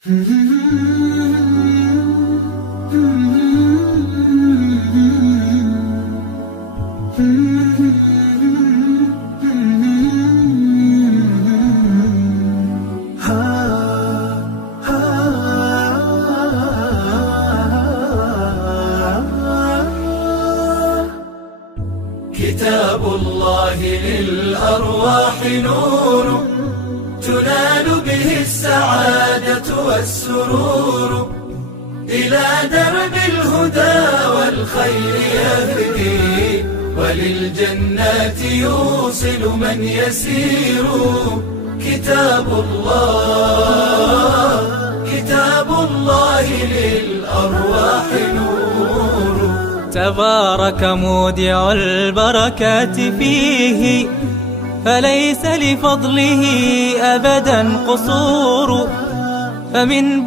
كتاب الله للأرواح نور تنال به السعادة والسرور، إلى درب الهدى والخير يهدي، وللجنات يوصل من يسير. كتاب الله للأرواح نور. تبارك مودع البركات فيه، فليس لفضله أبدا قصور. فمن